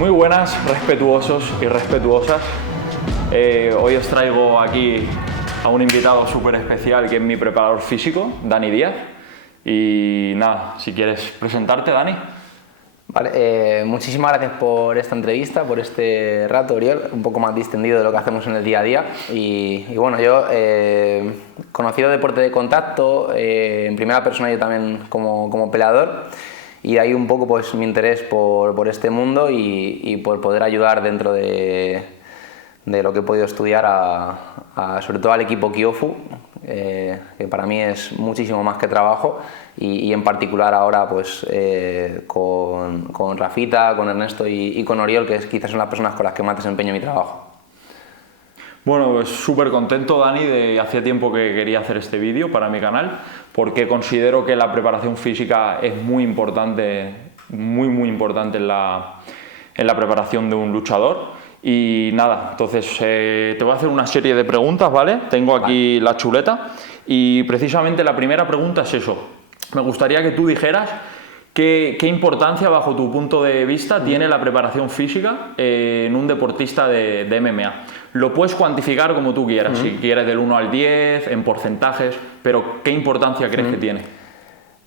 Muy buenas, respetuosos y respetuosas. Hoy os traigo aquí a un invitado súper especial que es mi preparador físico, Dani Díaz. Y nada, si quieres presentarte, Dani. Vale, muchísimas gracias por esta entrevista, por este rato, Oriol, un poco más distendido de lo que hacemos en el día a día. Y bueno, yo conocido deporte de contacto, en primera persona yo también como peleador, y de ahí un poco pues mi interés por este mundo y por poder ayudar dentro de lo que he podido estudiar sobre todo al equipo Kyofu, que para mí es muchísimo más que trabajo, y en particular ahora pues con Rafita, con Ernesto y con Oriol, que quizás son las personas con las que más desempeño mi trabajo. Bueno, pues súper contento, Dani, hacía tiempo que quería hacer este vídeo para mi canal, porque considero que la preparación física es muy importante, muy importante en la preparación de un luchador. Y nada, entonces te voy a hacer una serie de preguntas, ¿vale? Tengo aquí la chuleta y precisamente la primera pregunta es eso. Me gustaría que tú dijeras qué importancia, bajo tu punto de vista, tiene la preparación física en un deportista de MMA. Lo puedes cuantificar como tú quieras, si quieres del 1 al 10, en porcentajes, pero ¿qué importancia crees que tiene?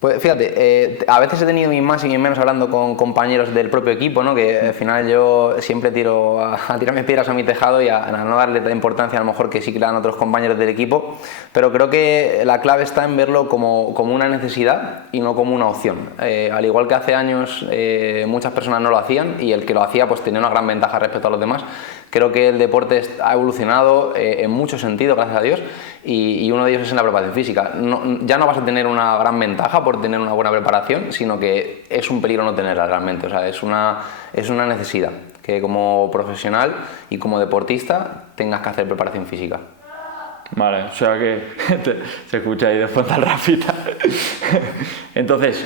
Pues fíjate, a veces he tenido mis más y mis menos hablando con compañeros del propio equipo, ¿no? Que al final yo siempre tiro a tirarme piedras a mi tejado y a no darle la importancia a lo mejor que sí que le dan otros compañeros del equipo, pero creo que la clave está en verlo como una necesidad y no como una opción. Al igual que hace años muchas personas no lo hacían y el que lo hacía pues tenía una gran ventaja respecto a los demás. Creo que el deporte ha evolucionado en muchos sentidos, gracias a Dios, y uno de ellos es en la preparación física. Ya no vas a tener una gran ventaja por tener una buena preparación, sino que es un peligro no tenerla realmente. O sea, es una necesidad que como profesional y como deportista tengas que hacer preparación física. Vale, o sea que se escucha ahí de fondo al Rafita. Entonces,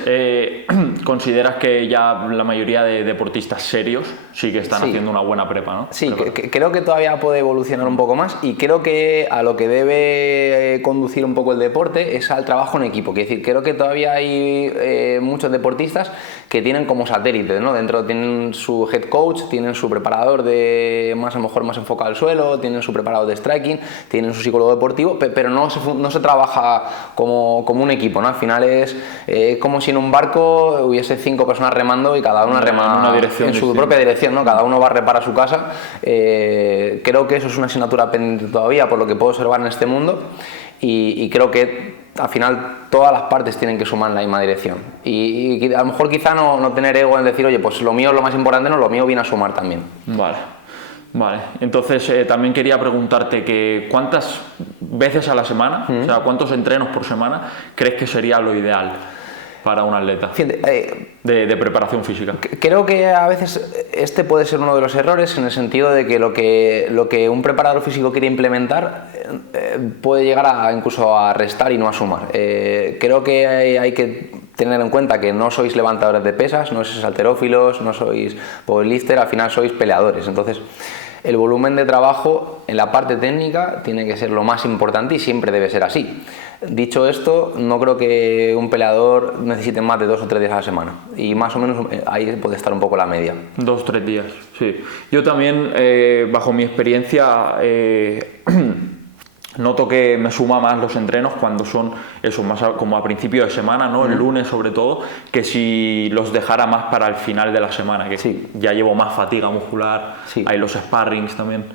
¿consideras que ya la mayoría de deportistas serios sí que están haciendo una buena prepa, ¿no? Sí, creo que todavía puede evolucionar un poco más, y creo que a lo que debe conducir un poco el deporte es al trabajo en equipo. Es decir, creo que todavía hay muchos deportistas que tienen como satélites, ¿no? Dentro tienen su head coach, tienen su preparador a lo mejor más enfocado al suelo, tienen su preparador de striking, tienen su psicólogo deportivo, pero no se trabaja como un equipo, ¿no? Al final es como si en un barco hubiese 5 personas remando y cada una rema en su propia dirección, ¿no? Cada uno va a remar a su casa. Creo que eso es una asignatura pendiente todavía por lo que puedo observar en este mundo, y creo que al final todas las partes tienen que sumar en la misma dirección, y a lo mejor quizá no tener ego en decir, oye, pues lo mío es lo más importante, no, lo mío viene a sumar también. Vale, entonces también quería preguntarte que ¿cuántas veces a la semana, o sea, cuántos entrenos por semana crees que sería lo ideal para un atleta de preparación física? Creo que a veces este puede ser uno de los errores, en el sentido de que lo que un preparador físico quiere implementar puede llegar incluso a restar y no a sumar. Creo que hay que tener en cuenta que no sois levantadores de pesas, no sois halterófilos, no sois powerlifter, al final sois peleadores. Entonces, el volumen de trabajo en la parte técnica tiene que ser lo más importante y siempre debe ser así. Dicho esto, no creo que un peleador necesite más de 2 o 3 días a la semana, y más o menos ahí puede estar un poco la media. 2 o 3 días, sí. Yo también, bajo mi experiencia, noto que me suma más los entrenos cuando son eso, más como a principio de semana, ¿no? El lunes sobre todo, que si los dejara más para el final de la semana, que ya llevo más fatiga muscular, hay los sparrings también.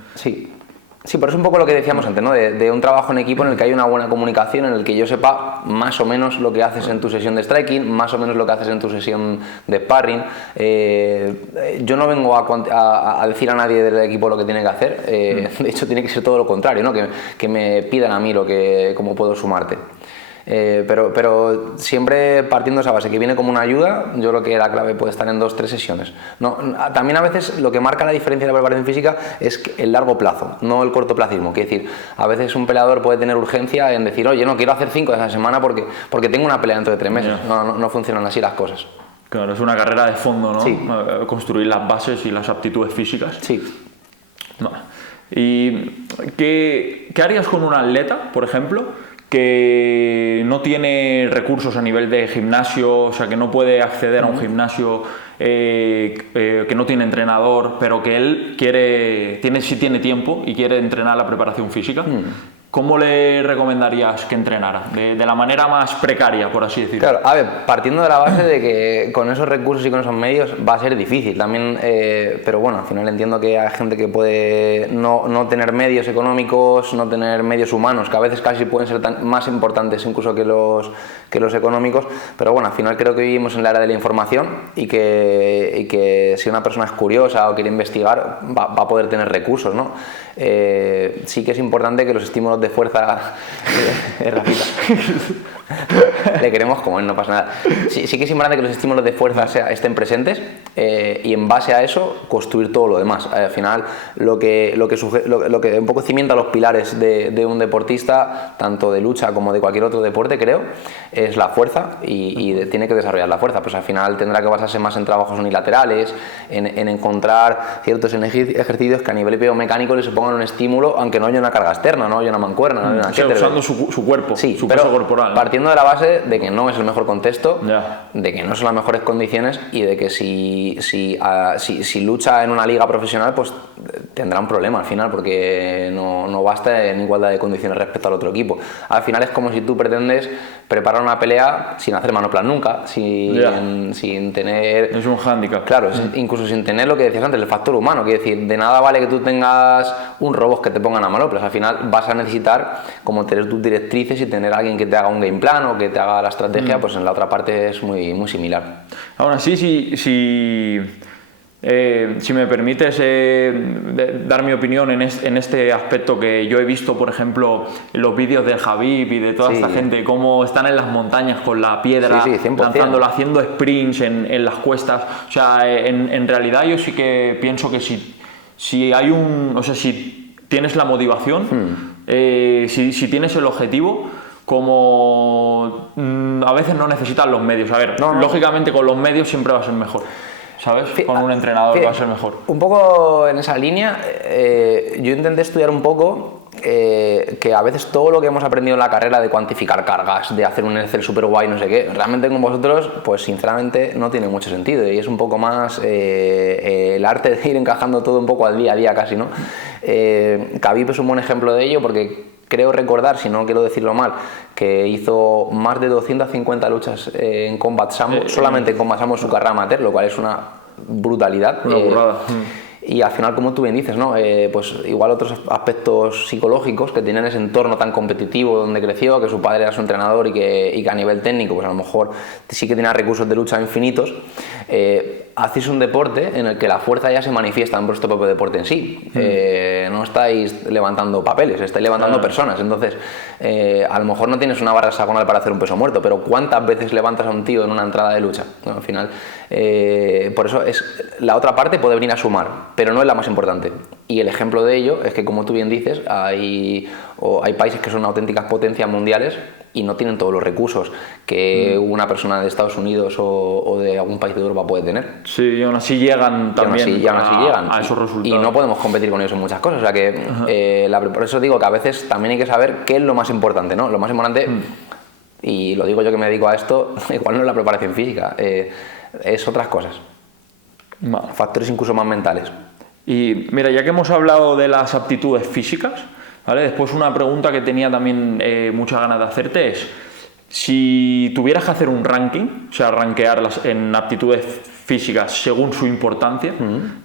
Sí, pero es un poco lo que decíamos antes, ¿no? De un trabajo en equipo en el que hay una buena comunicación, en el que yo sepa más o menos lo que haces en tu sesión de striking, más o menos lo que haces en tu sesión de sparring. Yo no vengo a decir a nadie del equipo lo que tiene que hacer, de hecho tiene que ser todo lo contrario, ¿no? Que me pidan a mí cómo puedo sumarte. Pero siempre partiendo de esa base, que viene como una ayuda. Yo creo que la clave puede estar en 2 o 3 sesiones. También a veces lo que marca la diferencia de la preparación física es el largo plazo, no el cortoplacismo. Quiere decir, a veces un peleador puede tener urgencia en decir, oye, no quiero hacer 5 de esa semana porque tengo una pelea dentro de 3 meses. No funcionan así las cosas. Claro, es una carrera de fondo, ¿no? Sí. Construir las bases y las aptitudes físicas. Sí. ¿Y qué harías con un atleta, por ejemplo, que no tiene recursos a nivel de gimnasio, o sea, que no puede acceder a un gimnasio, que no tiene entrenador, pero que él sí tiene tiempo y quiere entrenar la preparación física, ¿cómo le recomendarías que entrenara? De la manera más precaria, por así decirlo. Claro, a ver, partiendo de la base de que con esos recursos y con esos medios va a ser difícil también, pero bueno, al final entiendo que hay gente que puede no tener medios económicos, no tener medios humanos, que a veces casi pueden ser más importantes incluso que los económicos, pero bueno, al final creo que vivimos en la era de la información y que si una persona es curiosa o quiere investigar va a poder tener recursos, ¿no? Sí que es importante que los estímulos de fuerza Rafita. Le queremos como él, no pasa nada. Sí que es importante que los estímulos de fuerza estén presentes y en base a eso construir todo lo demás. Al final lo que un poco cimienta los pilares de un deportista, tanto de lucha como de cualquier otro deporte, creo, es la fuerza y tiene que desarrollar la fuerza. Pues al final tendrá que basarse más en trabajos unilaterales, en encontrar ciertos ejercicios que a nivel biomecánico le supongan un estímulo, aunque no haya una carga externa, no haya una mancuerna, no haya una kettlebell. Usando su cuerpo, sí, su peso corporal, ¿no? Partiendo de la base de que no es el mejor contexto, de que no son las mejores condiciones y de que si lucha en una liga profesional, pues tendrá un problema al final, porque no va a estar en igualdad de condiciones respecto al otro equipo. Al final es como si tú pretendes preparar una pelea sin hacer manoplas nunca, sin tener... Es un hándicap. Claro, incluso sin tener lo que decías antes, el factor humano, quiere decir, de nada vale que tú tengas un robot que te pongan a manoplas, al final vas a necesitar como tener tus directrices y tener a alguien que te haga un game plan o que te haga la estrategia, pues en la otra parte es muy, muy similar. Aún así, si me permites dar mi opinión en este aspecto, que yo he visto, por ejemplo, en los vídeos del Khabib y de toda esta gente, cómo están en las montañas con la piedra, lanzándola, haciendo sprints en las cuestas. O sea, en realidad yo sí que pienso que si hay si tienes la motivación, si tienes el objetivo, como a veces no necesitas los medios. A ver, lógicamente con los medios siempre va a ser mejor, ¿sabes? Con un entrenador va a ser mejor. Un poco en esa línea, yo intenté estudiar un poco que a veces todo lo que hemos aprendido en la carrera de cuantificar cargas, de hacer un Excel super guay, no sé qué, realmente con vosotros, pues sinceramente no tiene mucho sentido y es un poco más el arte de ir encajando todo un poco al día a día casi, ¿no? Khabib es un buen ejemplo de ello porque creo recordar, si no quiero decirlo mal, que hizo más de 250 luchas en Combat Sambo, solamente en Combat Sambo en su carrera amateur, lo cual es una brutalidad. Una burrada. Y al final, como tú bien dices, ¿no? Pues igual otros aspectos psicológicos que tienen ese entorno tan competitivo donde creció, que su padre era su entrenador y que a nivel técnico, pues a lo mejor sí que tenía recursos de lucha infinitos. Hacéis un deporte en el que la fuerza ya se manifiesta en vuestro propio deporte en sí. No estáis levantando papeles, estáis levantando personas. Entonces, a lo mejor no tienes una barra hexagonal para hacer un peso muerto, pero ¿cuántas veces levantas a un tío en una entrada de lucha? ¿No? Al final, por eso la otra parte puede venir a sumar, pero no es la más importante. Y el ejemplo de ello es que, como tú bien dices, hay países que son auténticas potencias mundiales y no tienen todos los recursos que una persona de Estados Unidos o de algún país de Europa puede tener. Sí, y aún así llegan también a esos resultados. Y no podemos competir con ellos en muchas cosas. O sea que por eso digo que a veces también hay que saber qué es lo más importante, ¿no? Lo más importante, y lo digo yo que me dedico a esto, igual no es la preparación física, es otras cosas. Factores incluso más mentales. Y mira, ya que hemos hablado de las aptitudes físicas, ¿vale? Después una pregunta que tenía también muchas ganas de hacerte es: si tuvieras que hacer un ranking, o sea, rankearlas en aptitudes físicas según su importancia,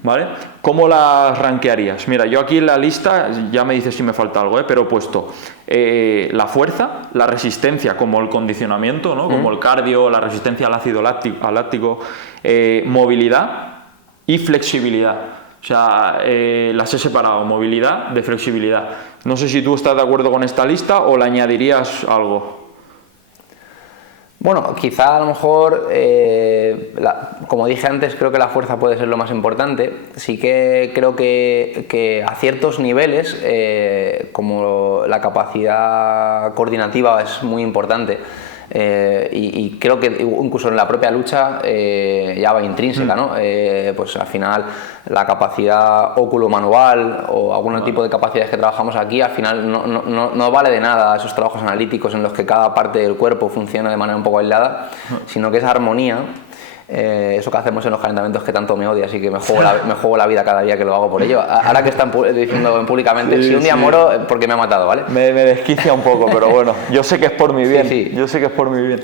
¿vale? ¿Cómo las rankearías? Mira, yo aquí en la lista, ya me dices si me falta algo, pero he puesto la fuerza, la resistencia como el condicionamiento, ¿no? Como el cardio, la resistencia al ácido láctico, movilidad y flexibilidad. O sea, las he separado, movilidad de flexibilidad. No sé si tú estás de acuerdo con esta lista o le añadirías algo. Bueno, quizá a lo mejor, como dije antes, creo que la fuerza puede ser lo más importante. Sí que creo que a ciertos niveles, como la capacidad coordinativa es muy importante, y creo que incluso en la propia lucha ya va intrínseca, ¿no? Pues al final la capacidad óculo-manual o algún tipo de capacidades que trabajamos aquí, al final no vale de nada esos trabajos analíticos en los que cada parte del cuerpo funciona de manera un poco aislada, sino que esa armonía, eso que hacemos en los calentamientos que tanto me odias y que me juego la vida cada día que lo hago por ello. Ahora que están diciendo públicamente, si un día muero, porque me ha matado, ¿vale? Me desquicia un poco, pero bueno, yo sé que es por mi bien. Yo sé que es por mi bien.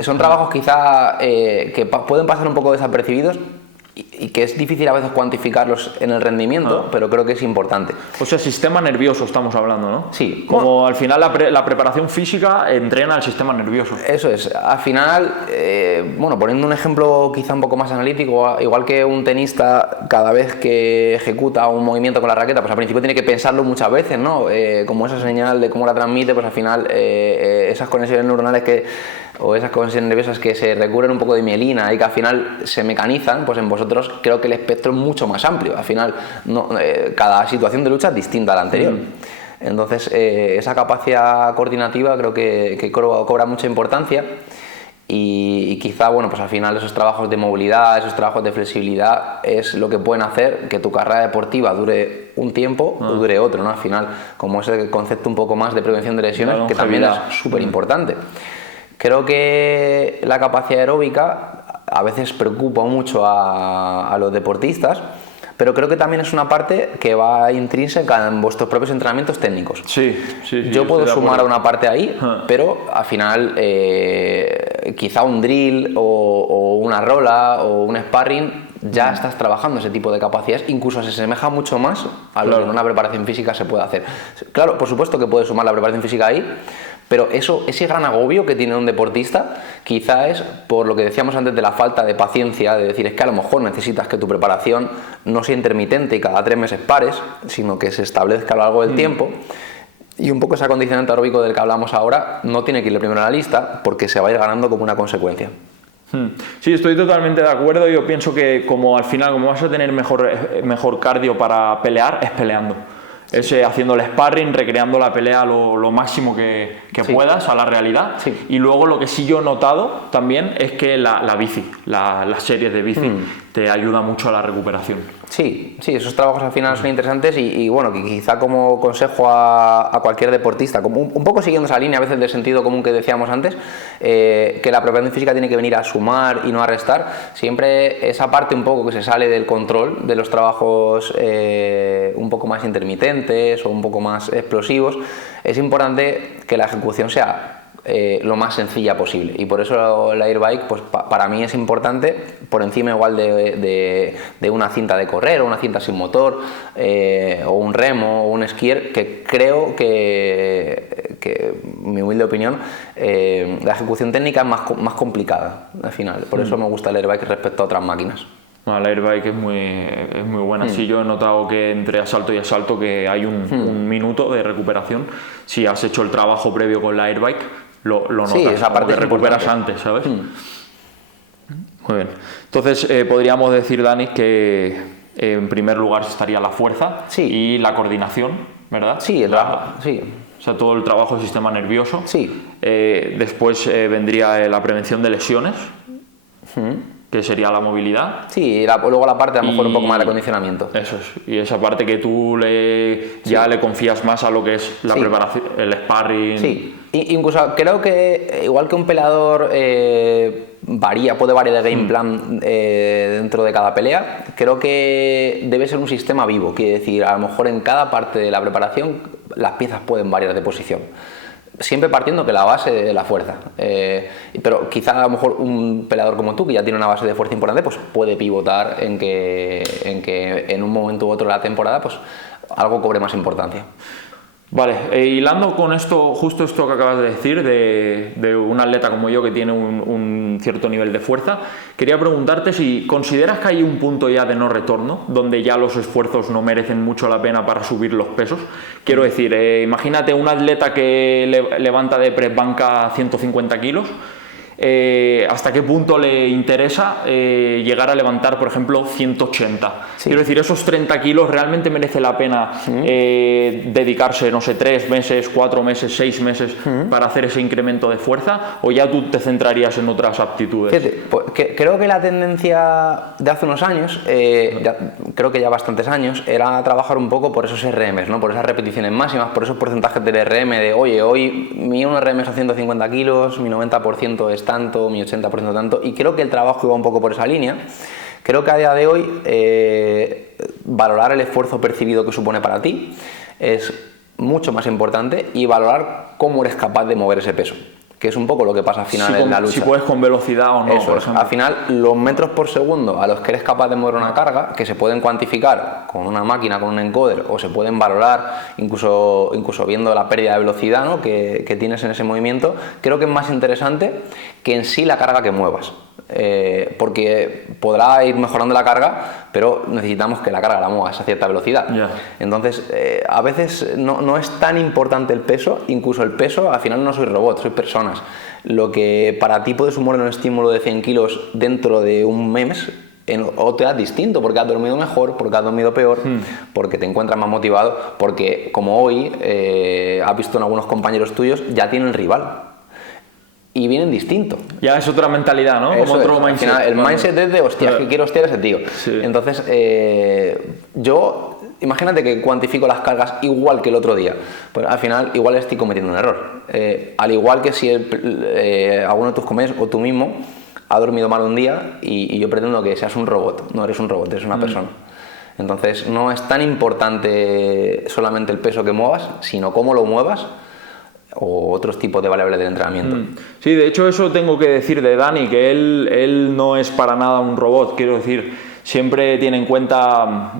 Son trabajos quizá que pueden pasar un poco desapercibidos y que es difícil a veces cuantificarlos en el rendimiento, pero creo que es importante. O sea, sistema nervioso estamos hablando, ¿no? Sí. Como al final la preparación física entrena al sistema nervioso. Eso es. Al final, bueno, poniendo un ejemplo quizá un poco más analítico, igual que un tenista cada vez que ejecuta un movimiento con la raqueta, pues al principio tiene que pensarlo muchas veces, ¿no? Como esa señal de cómo la transmite, pues al final esas conexiones neuronales o esas conexiones nerviosas que se recubren un poco de mielina y que al final se mecanizan, pues en vosotros creo que el espectro es mucho más amplio. Al final, cada situación de lucha es distinta a la anterior. Entonces, esa capacidad coordinativa creo que cobra mucha importancia y quizá, bueno, pues al final esos trabajos de movilidad, esos trabajos de flexibilidad es lo que pueden hacer que tu carrera deportiva dure un tiempo o dure otro, ¿no? Al final, como ese concepto un poco más de prevención de lesiones, que también es súper importante. Creo que la capacidad aeróbica a veces preocupa mucho a los deportistas, pero creo que también es una parte que va intrínseca en vuestros propios entrenamientos técnicos. Sí. Yo puedo sumar a una parte ahí, pero al final quizá un drill o una rola o un sparring ya estás trabajando ese tipo de capacidades, incluso se asemeja mucho más a lo que en una preparación física se puede hacer. Claro, por supuesto que puedes sumar la preparación física ahí, pero ese gran agobio que tiene un deportista quizá es por lo que decíamos antes de la falta de paciencia, de decir, es que a lo mejor necesitas que tu preparación no sea intermitente y cada 3 meses pares, sino que se establezca a lo largo del tiempo. Y un poco ese acondicionamiento aeróbico del que hablamos ahora no tiene que ir primero en la lista porque se va a ir ganando como una consecuencia. Sí, estoy totalmente de acuerdo. Yo pienso que como al final, como vas a tener mejor cardio para pelear, es peleando. Es haciendo el sparring, recreando la pelea lo máximo que puedas a la realidad. Y luego lo que sí yo he notado también es que la bici, las series de bici, te ayuda mucho a la recuperación. Sí, esos trabajos al final son interesantes y bueno, que quizá como consejo a cualquier deportista, como un poco siguiendo esa línea a veces del sentido común que decíamos antes, que la preparación física tiene que venir a sumar y no a restar. Siempre esa parte un poco que se sale del control de los trabajos un poco más intermitentes o un poco más explosivos, es importante que la ejecución sea lo más sencilla posible y por eso la airbike pues para mí es importante por encima igual de una cinta de correr o una cinta sin motor o un remo o un skier, que creo que mi humilde opinión la ejecución técnica es más complicada al final, por eso me gusta el airbike respecto a otras máquinas. No, la airbike es muy buena. Sí, yo he notado que entre asalto y asalto que hay un minuto de recuperación. Si has hecho el trabajo previo con la airbike, lo notas, esa parte que recuperas antes, ¿sabes? Muy bien. Entonces, podríamos decir, Dani, que en primer lugar estaría la fuerza y la coordinación, ¿verdad? Sí, el trabajo, sí. O sea, todo el trabajo del sistema nervioso. Sí. Después vendría la prevención de lesiones. Que sería la movilidad. Sí, y luego la parte a lo mejor un poco más de acondicionamiento. Eso es, y esa parte que tú le confías más a lo que es la preparación, el sparring. Sí, incluso creo que igual que un peleador puede variar de game plan dentro de cada pelea, creo que debe ser un sistema vivo, quiere decir, a lo mejor en cada parte de la preparación las piezas pueden variar de posición. Siempre partiendo que la base de la fuerza, pero quizá a lo mejor un peleador como tú que ya tiene una base de fuerza importante pues puede pivotar en que en un momento u otro de la temporada pues algo cobre más importancia. Vale, hilando con esto, justo esto que acabas de decir de un atleta como yo que tiene un cierto nivel de fuerza, quería preguntarte si consideras que hay un punto ya de no retorno donde ya los esfuerzos no merecen mucho la pena para subir los pesos. Quiero decir, imagínate un atleta que levanta de press banca 150 kilos, hasta qué punto le interesa llegar a levantar, por ejemplo, 180. Quiero decir, esos 30 kilos realmente merece la pena dedicarse, no sé, 3 meses, 4 meses, 6 meses para hacer ese incremento de fuerza, o ya tú te centrarías en otras aptitudes. Fíjate, pues, creo que la tendencia de hace unos años, creo que ya bastantes años, era trabajar un poco por esos RMs, ¿no? Por esas repeticiones máximas, por esos porcentajes del RM de, oye, hoy mi 1RM es a 150 kilos, mi 90% es tanto, mi 80% tanto, y creo que el trabajo iba un poco por esa línea. Creo que a día de hoy valorar el esfuerzo percibido que supone para ti es mucho más importante, y valorar cómo eres capaz de mover ese peso, que es un poco lo que pasa al final en la lucha. Si puedes con velocidad o no. Eso es. Al final, los metros por segundo a los que eres capaz de mover una carga, que se pueden cuantificar con una máquina, con un encoder, o se pueden valorar incluso viendo la pérdida de velocidad, ¿no? que tienes en ese movimiento, creo que es más interesante que en sí la carga que muevas. Porque podrá ir mejorando la carga, pero necesitamos que la carga la muevas a cierta velocidad. Entonces, a veces no es tan importante el peso, incluso el peso, al final no soy robot, soy personas. Lo que para ti puede suponer un estímulo de 100 kilos dentro de un mes, o te das distinto, porque has dormido mejor, porque has dormido peor, porque te encuentras más motivado, porque como hoy has visto en algunos compañeros tuyos, ya tienen rival. Y vienen distinto. Ya es otra mentalidad, ¿no? Como otro mindset. Al final, el mindset es de, hostia, que quiero hostiar a ese tío. Sí. Entonces, yo, imagínate que cuantifico las cargas igual que el otro día. Pues al final, igual estoy cometiendo un error. Al igual que si alguno de tus compañeros o tú mismo ha dormido mal un día, y yo pretendo que seas un robot. No eres un robot, eres una persona. Entonces, no es tan importante solamente el peso que muevas, sino cómo lo muevas, o otros tipos de variables del entrenamiento. Sí, de hecho eso tengo que decir de Dani, que él no es para nada un robot, quiero decir, siempre tiene en cuenta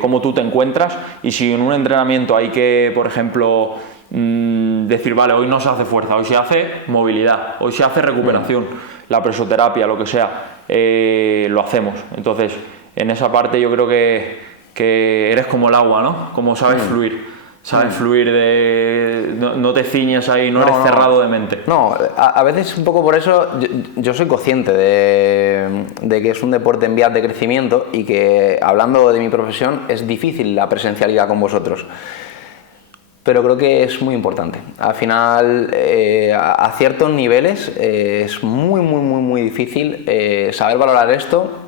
cómo tú te encuentras, y si en un entrenamiento hay que, por ejemplo, decir, vale, hoy no se hace fuerza, hoy se hace movilidad, hoy se hace recuperación, la presoterapia, lo que sea, lo hacemos. Entonces, en esa parte yo creo que eres como el agua, ¿no? Como sabes fluir. Sabes fluir, no te ciñes ahí, no eres cerrado de mente. No, a veces un poco por eso yo soy consciente de que es un deporte en vías de crecimiento, y que, hablando de mi profesión, es difícil la presencialidad con vosotros. Pero creo que es muy importante. Al final, a ciertos niveles, es muy difícil saber valorar esto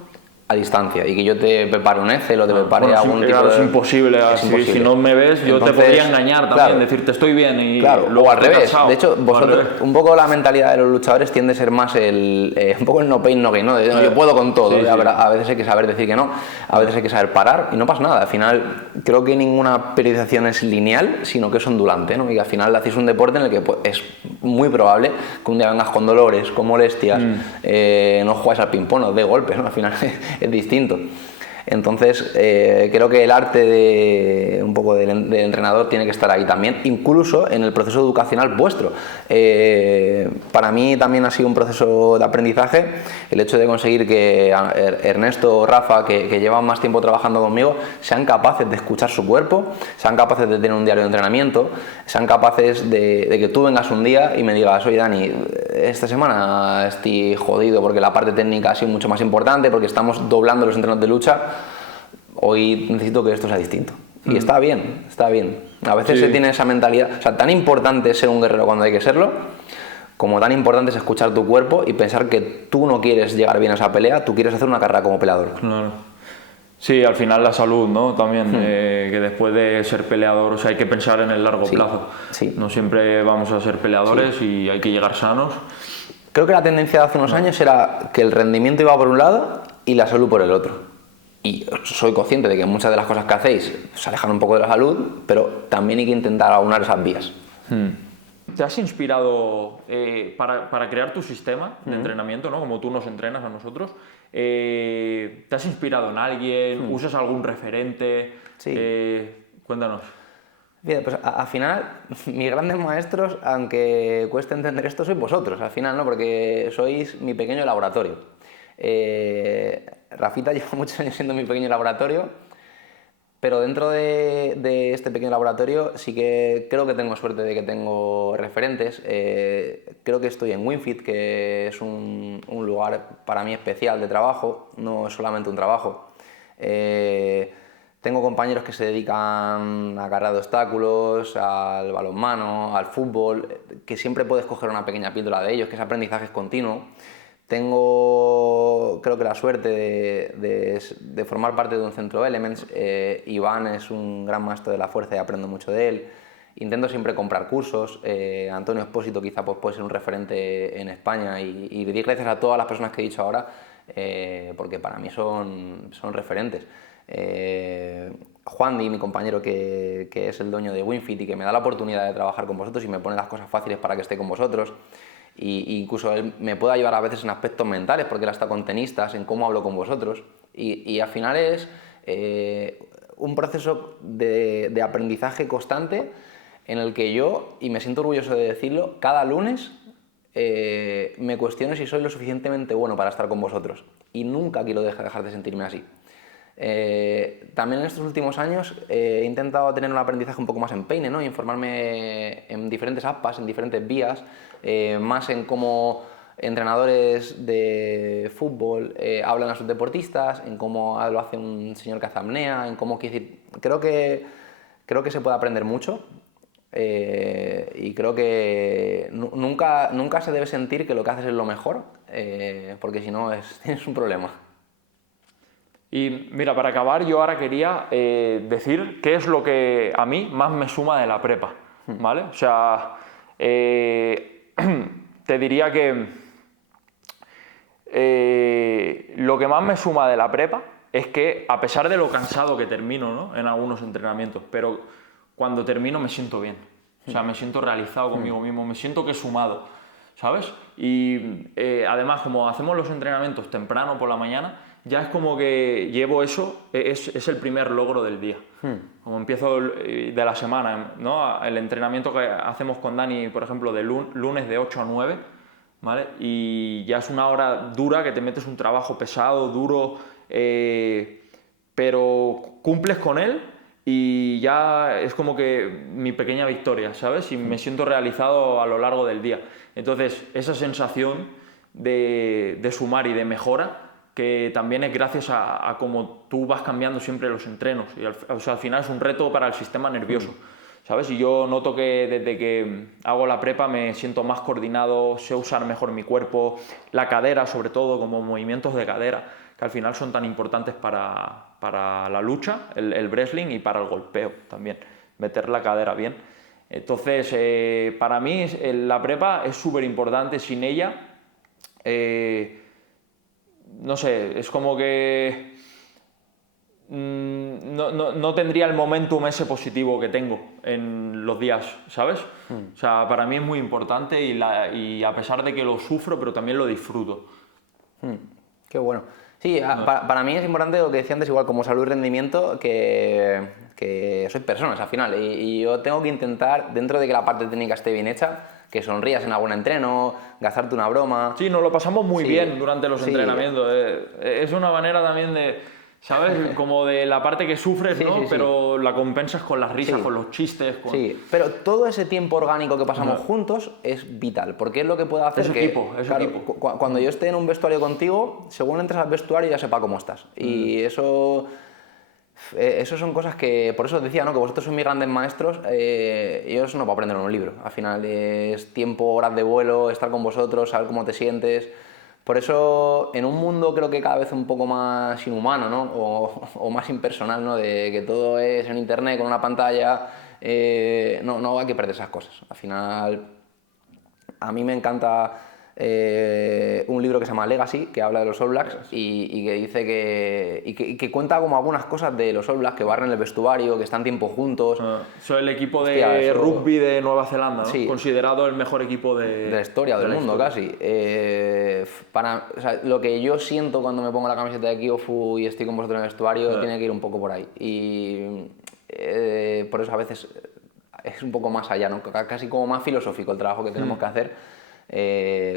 a distancia, y que yo te prepare un Excel o te prepare algún tipo de... Es imposible. Si no me ves, yo te podría engañar también, decirte estoy bien, y luego al revés. De hecho, vosotros, un poco la mentalidad de los luchadores tiende a ser más un poco el no pain no gain, ¿no? Yo puedo con todo. A veces hay que saber decir que no, a veces hay que saber parar, y no pasa nada. Al final, creo que ninguna periodización es lineal, sino que es ondulante, ¿no? Y al final hacéis un deporte en el que es muy probable que un día vengas con dolores, con molestias, no juegues al ping-pong, no de golpes, ¿no? Al final es distinto. Entonces, creo que el arte un poco del entrenador tiene que estar ahí también, incluso en el proceso educacional vuestro. Para mí también ha sido un proceso de aprendizaje el hecho de conseguir que Ernesto o Rafa, que llevan más tiempo trabajando conmigo, sean capaces de escuchar su cuerpo, sean capaces de tener un diario de entrenamiento, sean capaces de que tú vengas un día y me digas, oye Dani, esta semana estoy jodido porque la parte técnica ha sido mucho más importante, porque estamos doblando los entrenos de lucha, hoy necesito que esto sea distinto. Y está bien, está bien. A veces se tiene esa mentalidad. O sea, tan importante es ser un guerrero cuando hay que serlo, como tan importante es escuchar tu cuerpo y pensar que tú no quieres llegar bien a esa pelea, tú quieres hacer una carrera como peleador. Claro. Sí, al final la salud, ¿no? También, que después de ser peleador, o sea, hay que pensar en el largo plazo. No siempre vamos a ser peleadores y hay que llegar sanos. Creo que la tendencia de hace unos años era que el rendimiento iba por un lado y la salud por el otro. Y soy consciente de que muchas de las cosas que hacéis se alejan un poco de la salud, pero también hay que intentar aunar esas vías. ¿Te has inspirado para crear tu sistema de entrenamiento, ¿no? Como tú nos entrenas a nosotros? ¿Te has inspirado en alguien? ¿Usas algún referente? Cuéntanos. Bien, pues al final, mis grandes maestros, aunque cueste entender esto, sois vosotros, al final, ¿no? Porque sois mi pequeño laboratorio. Rafita lleva muchos años siendo mi pequeño laboratorio, Pero dentro de este pequeño laboratorio sí que creo que tengo suerte de que tengo referentes. Creo que estoy en WinFit, que es un lugar para mí especial de trabajo, no es solamente un trabajo. Tengo compañeros que se dedican a cargar de obstáculos, al balonmano, al fútbol, que siempre puedes coger una pequeña píldora de ellos, que ese aprendizaje es continuo. Tengo, creo que la suerte de formar parte de un centro Elements. Iván es un gran maestro de la fuerza y aprendo mucho de él. Intento siempre comprar cursos. Antonio Espósito quizá pues, puede ser un referente en España y le doy gracias a todas las personas que he dicho ahora porque para mí son referentes. Juan Di, mi compañero que es el dueño de WinFit y que me da la oportunidad de trabajar con vosotros y me pone las cosas fáciles para que esté con vosotros. Y incluso él me puede ayudar a veces en aspectos mentales, porque él está con tenistas, en cómo hablo con vosotros. Y al final es un proceso de aprendizaje constante en el que yo, y me siento orgulloso de decirlo, cada lunes me cuestiono si soy lo suficientemente bueno para estar con vosotros. Y nunca quiero dejar de sentirme así. También en estos últimos años he intentado tener un aprendizaje un poco más en Peine, ¿no? Informarme en diferentes apps, en diferentes vías, más en cómo entrenadores de fútbol hablan a sus deportistas, en cómo lo hace un señor que hace apnea, en cómo... Creo que se puede aprender mucho y creo que nunca se debe sentir que lo que haces es lo mejor, porque si no tienes un problema. Y mira, para acabar, yo ahora quería decir qué es lo que a mí más me suma de la prepa, ¿vale? O sea, te diría que lo que más me suma de la prepa es que, a pesar de lo cansado que termino, ¿no?, en algunos entrenamientos, pero cuando termino me siento bien. O sea, me siento realizado conmigo mismo, me siento que he sumado, ¿sabes? Y además, como hacemos los entrenamientos temprano por la mañana, ya es como que llevo eso, es el primer logro del día. Como empiezo de la semana, ¿no? El entrenamiento que hacemos con Dani, por ejemplo, de lunes de 8 a 9, ¿vale? Y ya es una hora dura, que te metes un trabajo pesado, duro, pero cumples con él y ya es como que mi pequeña victoria, ¿sabes? Y me siento realizado a lo largo del día. Entonces, esa sensación de sumar y de mejora, que también es gracias a cómo tú vas cambiando siempre los entrenos. Y o sea, al final es un reto para el sistema nervioso, ¿sabes? Y yo noto que desde que hago la prepa me siento más coordinado, sé usar mejor mi cuerpo, la cadera sobre todo, como movimientos de cadera, que al final son tan importantes para la lucha, el wrestling, y para el golpeo también, meter la cadera bien. Entonces, para mí la prepa es súper importante. Sin ella, no sé, es como que no tendría el momentum ese positivo que tengo en los días, ¿sabes? O sea, para mí es muy importante y a pesar de que lo sufro, pero también lo disfruto. Qué bueno. Sí, para mí es importante lo que decía antes, igual como salud y rendimiento, que sois personas al final. Y yo tengo que intentar, dentro de que la parte técnica esté bien hecha, que sonrías en algún entreno, gastarte una broma. Sí, nos lo pasamos muy bien durante los entrenamientos. Es una manera también de, ¿sabes? Como de la parte que sufres, ¿no? Pero la compensas con las risas, con los chistes. Sí, pero todo ese tiempo orgánico que pasamos juntos es vital, porque es lo que puede hacer equipo. Cuando yo esté en un vestuario contigo, según entres al vestuario ya sepa cómo estás. Y eso son cosas que, por eso decía, ¿no?, que vosotros sois mis grandes maestros. Yo eso no puedo aprender en un libro. Al final es tiempo, horas de vuelo, estar con vosotros, saber cómo te sientes. Por eso, en un mundo creo que cada vez un poco más inhumano, ¿no?, o más impersonal, ¿no?, de que todo es en internet, con una pantalla, no hay que perder esas cosas. Al final, a mí me encanta un libro que se llama Legacy, que habla de los All Blacks y que dice que cuenta como algunas cosas de los All Blacks, que barren el vestuario, que están tiempo juntos. Soy el equipo de rugby de Nueva Zelanda, ¿no? Sí, considerado el mejor equipo de la historia, del mundo, casi. O sea, lo que yo siento cuando me pongo la camiseta de Kyofu y estoy con vosotros en el vestuario tiene que ir un poco por ahí. Y por eso a veces es un poco más allá, ¿no?, casi como más filosófico el trabajo que tenemos que hacer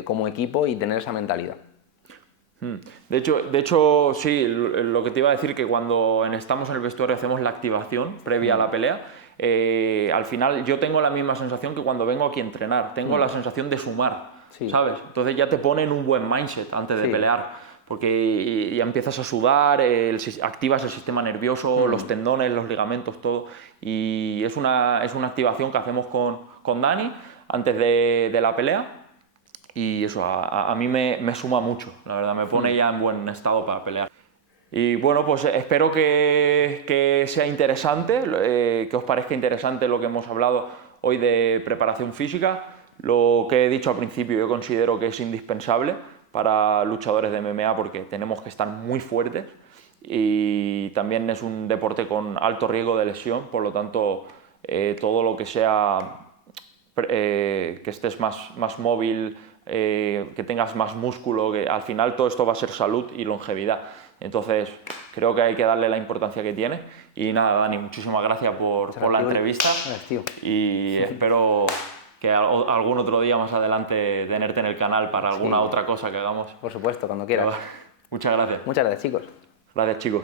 como equipo y tener esa mentalidad. De hecho, sí, lo que te iba a decir que cuando estamos en el vestuario hacemos la activación previa a la pelea, al final yo tengo la misma sensación que cuando vengo aquí a entrenar, tengo la sensación de sumar, Sí. ¿sabes? Entonces ya te pone en un buen mindset antes de Sí. pelear, porque ya empiezas a sudar, activas el sistema nervioso, los tendones, los ligamentos, todo, y es una activación que hacemos con Dani antes de la pelea. Y eso a mí me suma mucho, la verdad, me pone ya en buen estado para pelear. Y bueno, pues espero que sea interesante, que os parezca interesante lo que hemos hablado hoy de preparación física. Lo que he dicho al principio yo considero que es indispensable para luchadores de MMA porque tenemos que estar muy fuertes y también es un deporte con alto riesgo de lesión, por lo tanto todo lo que sea que estés más móvil, que tengas más músculo, que al final todo esto va a ser salud y longevidad. Entonces creo que hay que darle la importancia que tiene. Y nada, Dani, muchísimas gracias por la entrevista. Gracias, tío. Y espero que algún otro día más adelante tenerte en el canal para alguna otra cosa que hagamos. Por supuesto, cuando quieras. Muchas gracias. Muchas gracias, chicos. Gracias, chicos.